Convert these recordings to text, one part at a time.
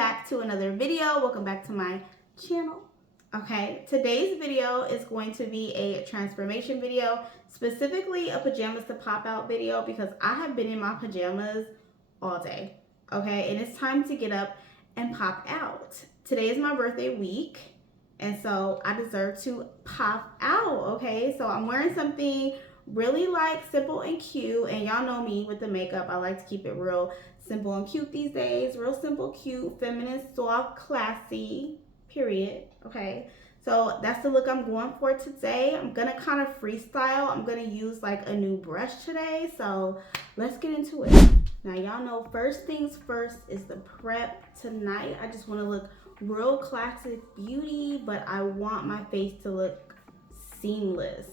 back to another video. Welcome back to my channel. Okay, today's video is going to be a transformation video, specifically a pajamas to pop out video, because I have been in my pajamas all day. Okay, and it's time to get up and pop out. Today is my birthday week, and so I deserve to pop out. Okay, so I'm wearing something really like simple and cute, and y'all know me with the makeup. I like to keep it real simple and cute these days. Real simple, cute, feminine, soft, classy, period. Okay, so that's the look I'm going for today. I'm gonna kind of freestyle. I'm gonna use like a new brush today, so let's get into it. Now y'all know first things first is the prep tonight. I just want to look real classic beauty, but I want my face to look seamless,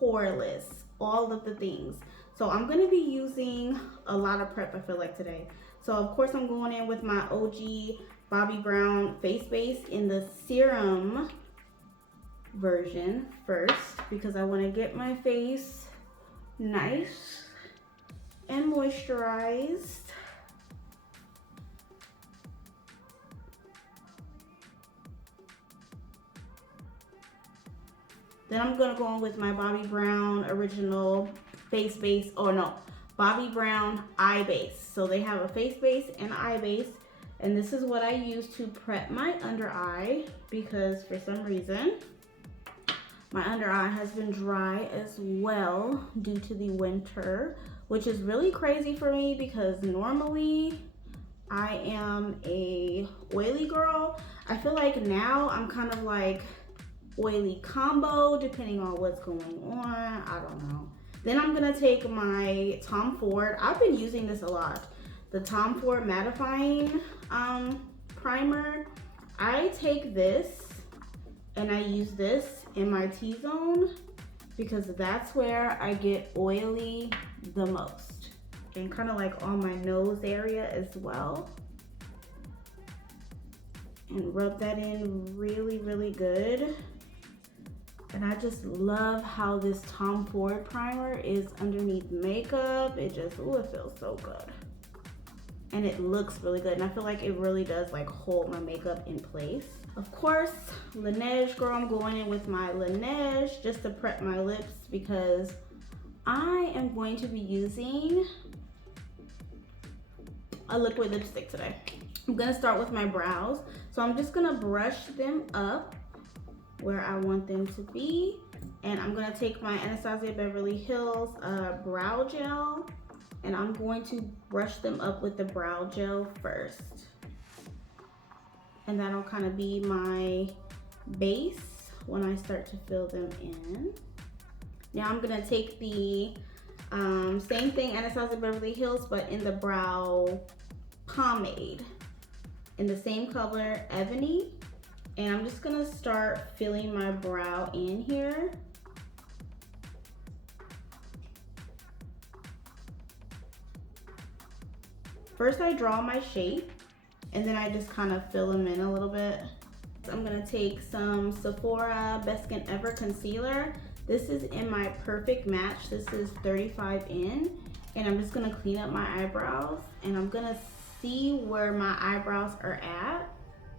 poreless, all of the things. So I'm going to be using a lot of prep, I feel like, today. So of course I'm going in with my OG Bobbi Brown face base in the serum version first, because I want to get my face nice and moisturized. Then I'm gonna go in with my Bobbi Brown original face base, or no, Bobbi Brown eye base. So they have a face base and eye base, and this is what I use to prep my under eye, because for some reason my under eye has been dry as well due to the winter, which is really crazy for me because normally I am a oily girl. I feel like now I'm kind of like oily combo depending on what's going on. I don't know. Then I'm gonna take my Tom Ford. I've been using this a lot. The Tom Ford mattifying primer. I take this and I use this in my T-zone because that's where I get oily the most, and kind of like on my nose area as well, and rub that in really, really good. And I just love how this Tom Ford primer is underneath makeup. It just, ooh, it feels so good. And it looks really good. And I feel like it really does like hold my makeup in place. Of course, Laneige, girl, I'm going in with my Laneige just to prep my lips because I am going to be using a liquid lipstick today. I'm gonna start with my brows. So I'm just gonna brush them up where I want them to be. And I'm gonna take my Anastasia Beverly Hills brow gel, and I'm going to brush them up with the brow gel first. And that'll kind of be my base when I start to fill them in. Now I'm gonna take the same thing, Anastasia Beverly Hills, but in the brow pomade in the same color, Ebony. And I'm just gonna start filling my brow in here. First I draw my shape, and then I just kind of fill them in a little bit. So I'm gonna take some Sephora Best Skin Ever concealer. This is in my Perfect Match. This is 35 in, and I'm just gonna clean up my eyebrows, and I'm gonna see where my eyebrows are at.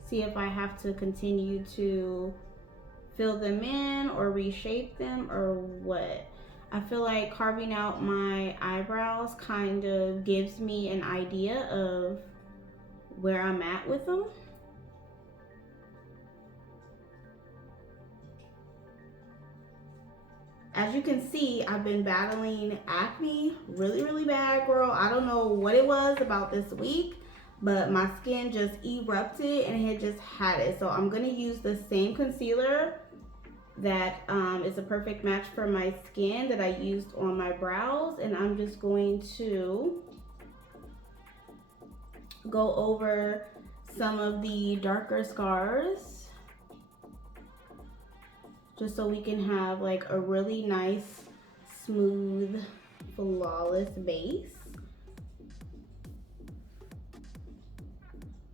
See if I have to continue to fill them in or reshape them or what. I feel like carving out my eyebrows kind of gives me an idea of where I'm at with them. As you can see, I've been battling acne really, really bad, girl. I don't know what it was about this week, but my skin just erupted and it just had it. So I'm gonna use the same concealer that is a perfect match for my skin that I used on my brows, and I'm just going to go over some of the darker scars just so we can have like a really nice, smooth, flawless base.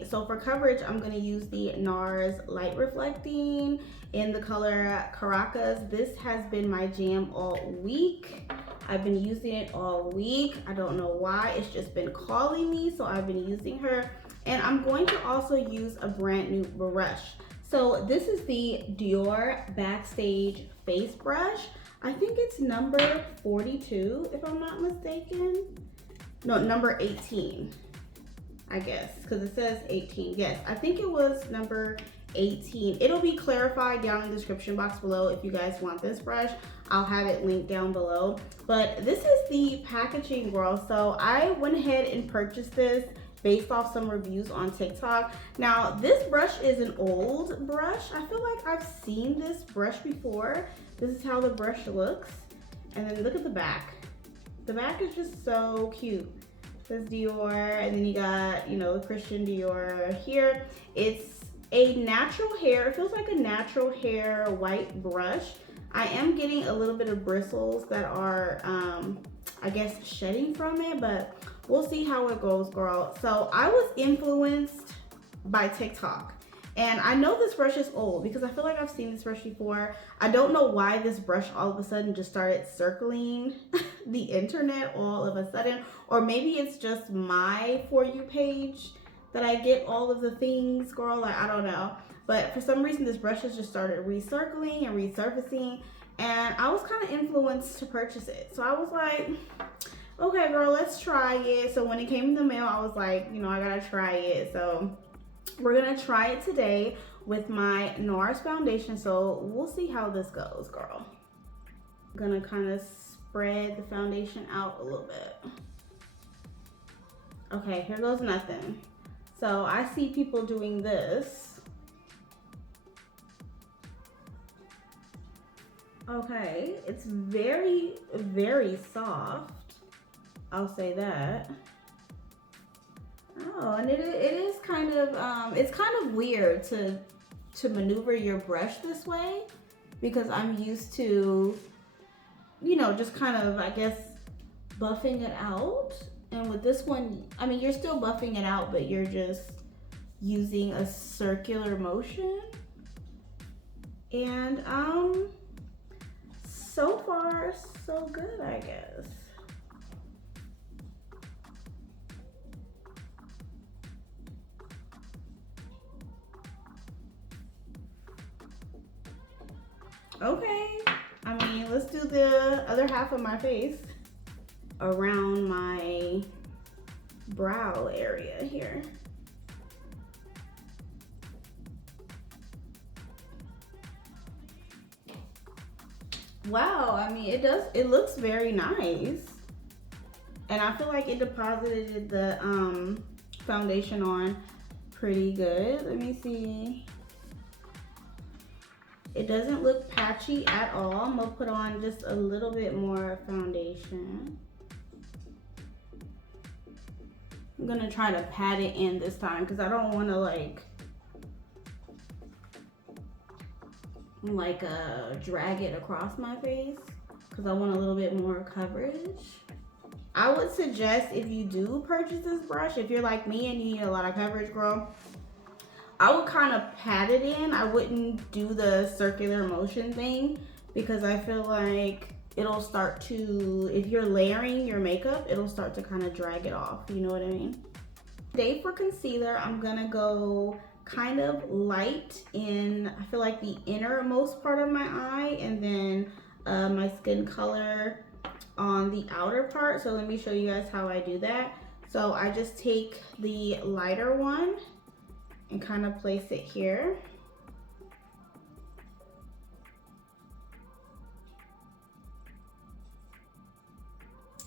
So for coverage, I'm gonna use the NARS Light Reflecting in the color Caracas. This has been my jam all week. I've been using it all week. I don't know why, it's just been calling me, so I've been using her. And I'm going to also use a brand new brush. So this is the Dior Backstage Face Brush. I think it's number 42, if I'm not mistaken. No, number 18, I guess, because it says 18. Yes, I think it was number 18. It'll be clarified down in the description box below if you guys want this brush. I'll have it linked down below. But this is the packaging, Gworl. So I went ahead and purchased this based off some reviews on TikTok. Now, this brush is an old brush. I feel like I've seen this brush before. This is how the brush looks. And then look at the back. The back is just so cute. It says Dior, and then you got, you know, the Christian Dior here. It's a natural hair. It feels like a natural hair white brush. I am getting a little bit of bristles that are, I guess, shedding from it, but we'll see how it goes, girl. So I was influenced by TikTok. And I know this brush is old because I feel like I've seen this brush before. I don't know why this brush all of a sudden just started circling the internet all of a sudden. Or maybe it's just my For You page that I get all of the things, girl. Like, I don't know. But for some reason, this brush has just started recircling and resurfacing. And I was kind of influenced to purchase it. So I was like, okay, girl, let's try it. So when it came in the mail, I was like, you know, I gotta try it. So we're gonna try it today with my NARS foundation. So we'll see how this goes, girl. I'm gonna kind of spread the foundation out a little bit. Okay, here goes nothing. So I see people doing this. Okay, it's very, very soft. I'll say that. Oh, and it is kind of, it's kind of weird to maneuver your brush this way because I'm used to, you know, just kind of, I guess, buffing it out. And with this one, I mean, you're still buffing it out, but you're just using a circular motion. And, so far, so good, I guess. Okay, I mean, let's do the other half of my face around my brow area here. Wow, I mean, it looks very nice. And I feel like it deposited the foundation on pretty good. Let me see. It doesn't look patchy at all. I'm gonna put on just a little bit more foundation. I'm gonna try to pat it in this time because I don't want to like drag it across my face because I want a little bit more coverage. I would suggest if you do purchase this brush, if you're like me and you need a lot of coverage, girl, I would kind of pat it in. I wouldn't do the circular motion thing because I feel like it'll start to, if you're layering your makeup, it'll start to kind of drag it off. You know what I mean? Today for concealer, I'm gonna go kind of light in, I feel like the innermost part of my eye, and then my skin color on the outer part. So let me show you guys how I do that. So I just take the lighter one and kind of place it here.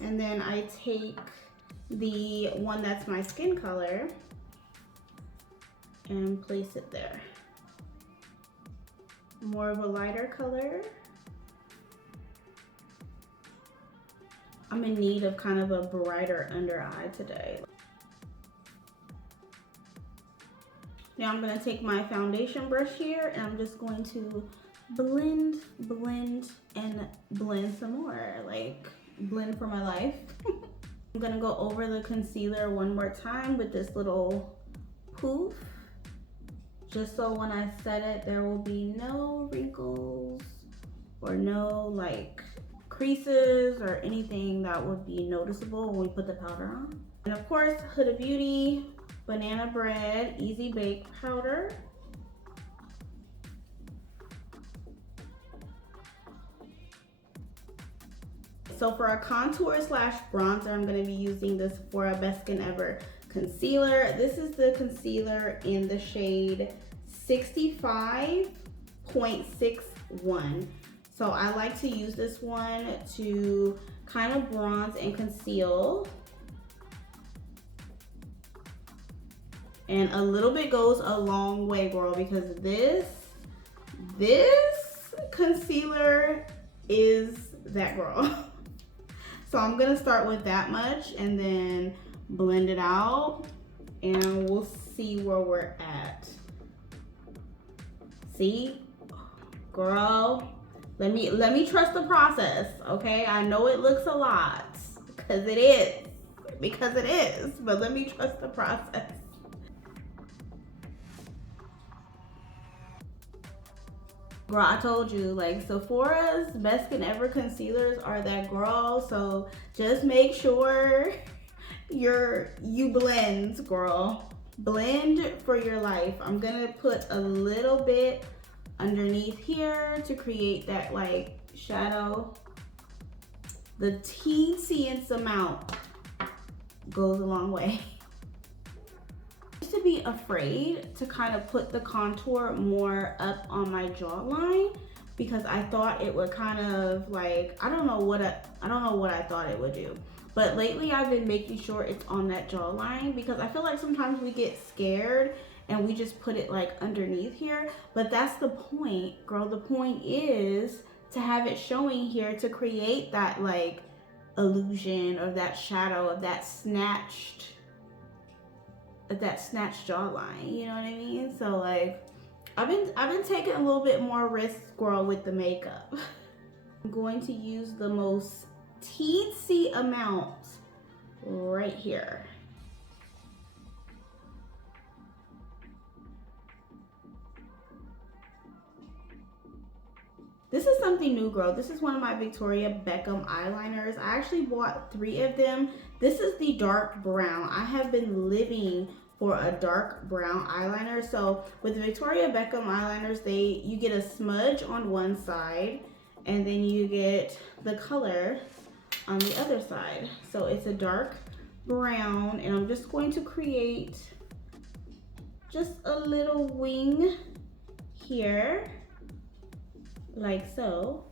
And then I take the one that's my skin color and place it there. More of a lighter color. I'm in need of kind of a brighter under eye today. Now I'm gonna take my foundation brush here and I'm just going to blend, and blend some more, like blend for my life. I'm gonna go over the concealer one more time with this little poof, just so when I set it, there will be no wrinkles or no like creases or anything that would be noticeable when we put the powder on. And of course, Huda Beauty banana bread easy bake powder, so for a contour slash bronzer, I'm going to be using this Sephora Best Skin Ever concealer. This is the concealer in the shade 65.61. So I like to use this one to kind of bronze and conceal. And a little bit goes a long way, girl, because this concealer is that, girl. So I'm gonna start with that much and then blend it out, and we'll see where we're at. See, girl, let me trust the process, okay? I know it looks a lot, because it is, but let me trust the process. Girl, I told you, like, Sephora's Best Skin Ever concealers are that, girl. So just make sure you blend, girl. Blend for your life. I'm gonna put a little bit underneath here to create that like shadow. The teensy amount goes a long way. To be afraid to kind of put the contour more up on my jawline, because I thought it would kind of like, I don't know what I thought it would do. But lately I've been making sure it's on that jawline, because I feel like sometimes we get scared and we just put it like underneath here. But that's the point, girl. The point is to have it showing here to create that like illusion or that shadow of that snatched jawline, you know what I mean? So like I've been taking a little bit more risk, girl, with the makeup. I'm going to use the most teensy amount right here. This is something new, girl. This is one of my Victoria Beckham eyeliners. I actually bought 3 of them. This is the dark brown. I have been living for a dark brown eyeliner. So with the Victoria Beckham eyeliners, you get a smudge on one side and then you get the color on the other side. So it's a dark brown, and I'm just going to create just a little wing here, like so.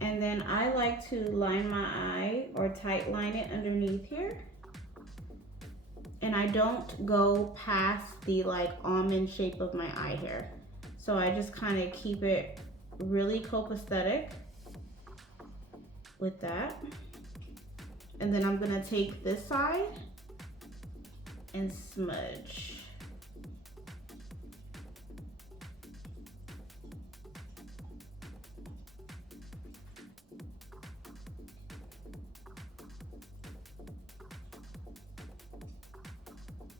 And then I like to line my eye or tight line it underneath here. And I don't go past the like almond shape of my eye here. So I just kind of keep it really copacetic with that. And then I'm gonna take this side and smudge.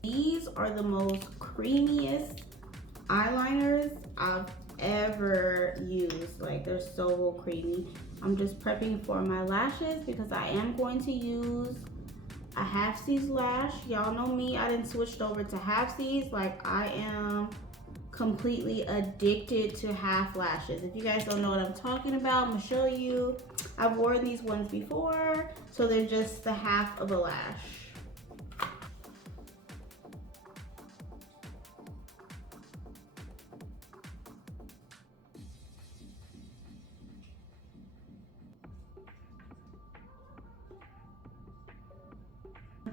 These are the most creamiest eyeliners I've ever used. Like, they're so creamy. I'm just prepping for my lashes because I am going to use a half-size lash. Y'all know me, I done switched over to half-size. Like, I am completely addicted to half lashes. If you guys don't know what I'm talking about, I'm gonna show you. I've worn these ones before, so they're just the half of a lash.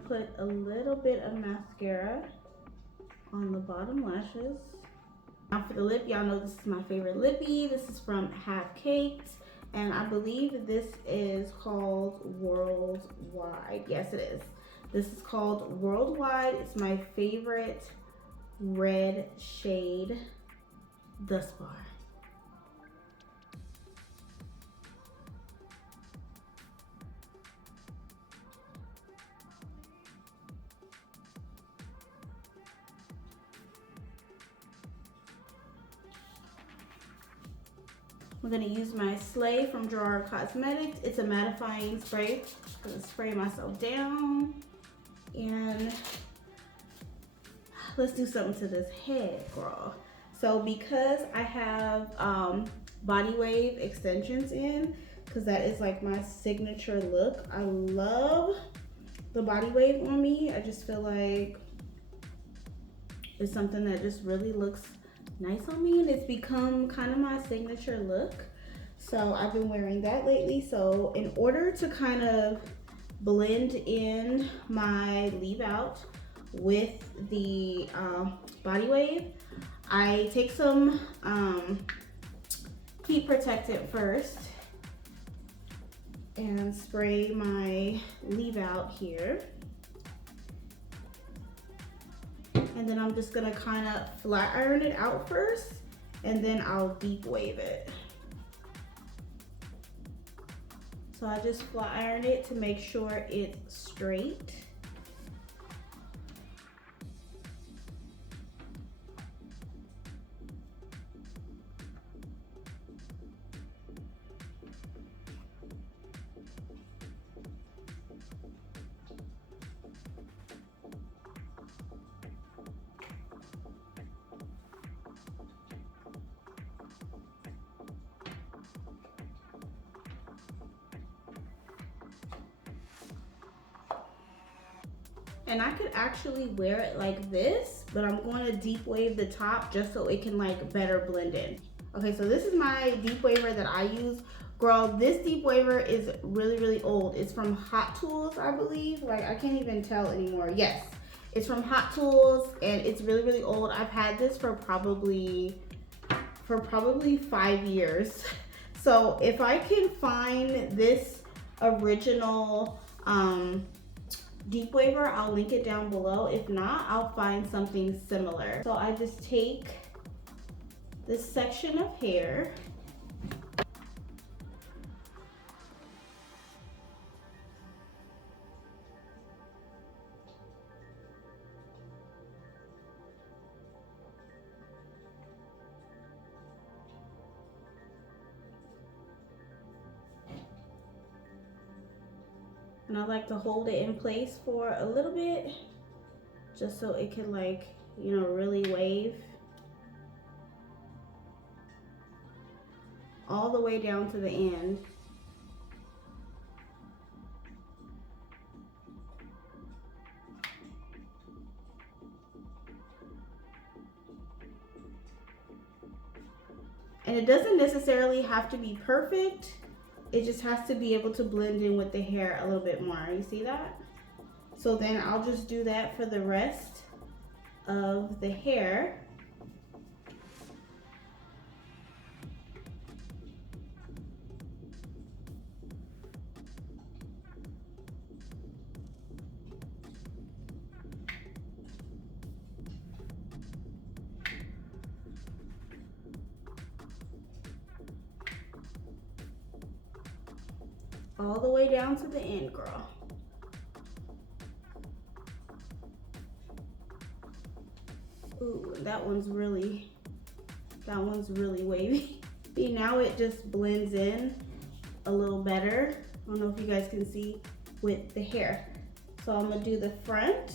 Put a little bit of mascara on the bottom lashes. Now for the lip, y'all know this is my favorite lippy. This is from Half Caked, and I believe this is called Worldwide. Yes, it is. This is called Worldwide. It's my favorite red shade thus far. I'm gonna use my Slay from Gworl Cosmetics. It's a mattifying spray. I'm gonna spray myself down, and let's do something to this head, girl. So because I have body wave extensions in, because that is like my signature look. I love the body wave on me. I just feel like it's something that just really looks nice on me, and it's become kind of my signature look. So I've been wearing that lately. So in order to kind of blend in my leave out with the body wave, I take some heat protectant first and spray my leave out here. And then I'm just gonna kind of flat iron it out first, and then I'll deep wave it. So I just flat iron it to make sure it's straight. And I could actually wear it like this, but I'm going to deep wave the top just so it can like better blend in. Okay, so this is my deep waver that I use. Girl, this deep waver is really, really old. It's from Hot Tools, I believe. Like, I can't even tell anymore. Yes, it's from Hot Tools, and it's really, really old. I've had this for probably 5 years. So if I can find this original deep waver, I'll link it down below. If not, I'll find something similar. So I just take this section of hair, and I like to hold it in place for a little bit just so it can, like, you know, really wave all the way down to the end. And it doesn't necessarily have to be perfect. It just has to be able to blend in with the hair a little bit more. You see that? So then I'll just do that for the rest of the hair. All the way down to the end, girl. Ooh, that one's really wavy. See, now it just blends in a little better. I don't know if you guys can see with the hair. So I'm gonna do the front.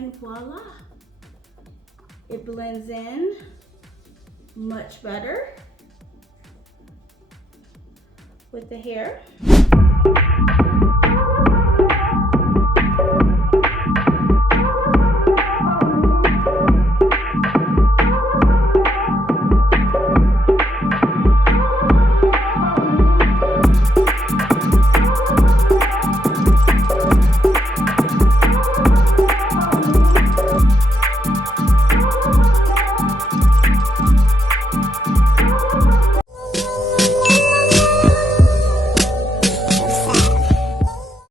And voila, it blends in much better with the hair.